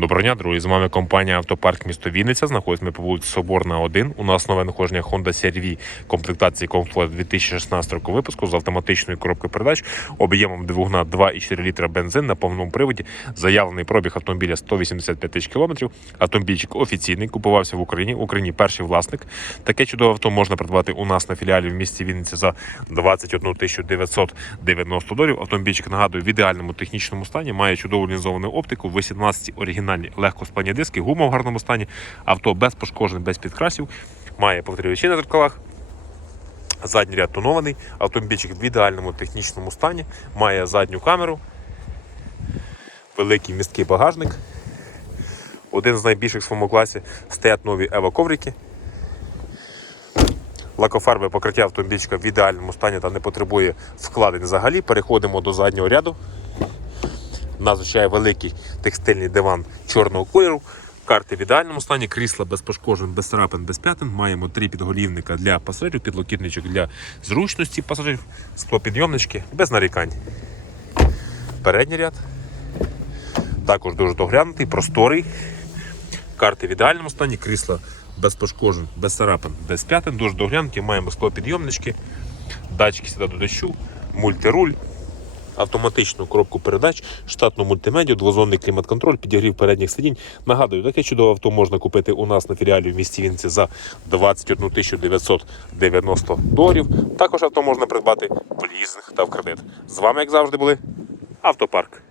Доброго дня, друзі. З вами компанія Автопарк місто Вінниця. Знаходимося ми по вулиці Соборна 1. У нас нове надходження Honda CR-V комплектації Comfort 2016 року випуску з автоматичною коробкою передач, об'ємом двигуна 2,4 літра бензин на повному приводі. Заявлений пробіг автомобіля 185 тисяч кілометрів. Автомобільчик офіційний, купувався в Україні. В Україні перший власник. Таке чудове авто можна придбати у нас на філіалі в місті Вінниці за 21 тисячу 990 доларів. Автомобільчик нагадую в ідеальному технічному стані, має чудову лінзовану оптику, 18 оригінальні легкосплані диски, гума в гарному стані, авто без пошкоджень, без підкрасів, має повторювачі на зеркалах. Задній ряд тонований, автомобільчик в ідеальному технічному стані, має задню камеру, великий місткий багажник. Один з найбільших в своєму класі стоять нові ево-коврики. Лакофарбове покриття автомобільчика в ідеальному стані та не потребує вкладень взагалі. Переходимо до заднього ряду. Нас зустрічає великий текстильний диван чорного кольору. Карти в ідеальному стані, крісла без пошкоджень, без царапин, без п'ятин. Маємо три підголівника для пасажирів, підлокітничок для зручності пасажирів, склопідйомнички без нарікань. Передній ряд. Також дуже доглянутий, просторий. Карти в ідеальному стані, крісла без пошкоджень, без царапин, без п'ятин. Дуже доглянуті. Маємо склопідйомнички, датчики сюди до дощу, мультируль автоматичну коробку передач, штатну мультимедію, двозонний клімат-контроль, підігрів передніх сидінь. Нагадую, таке чудове авто можна купити у нас на філіалі в місті Вінці за 21 990 доларів. Також авто можна придбати в лізинг та в кредит. З вами, як завжди, були Автопарк.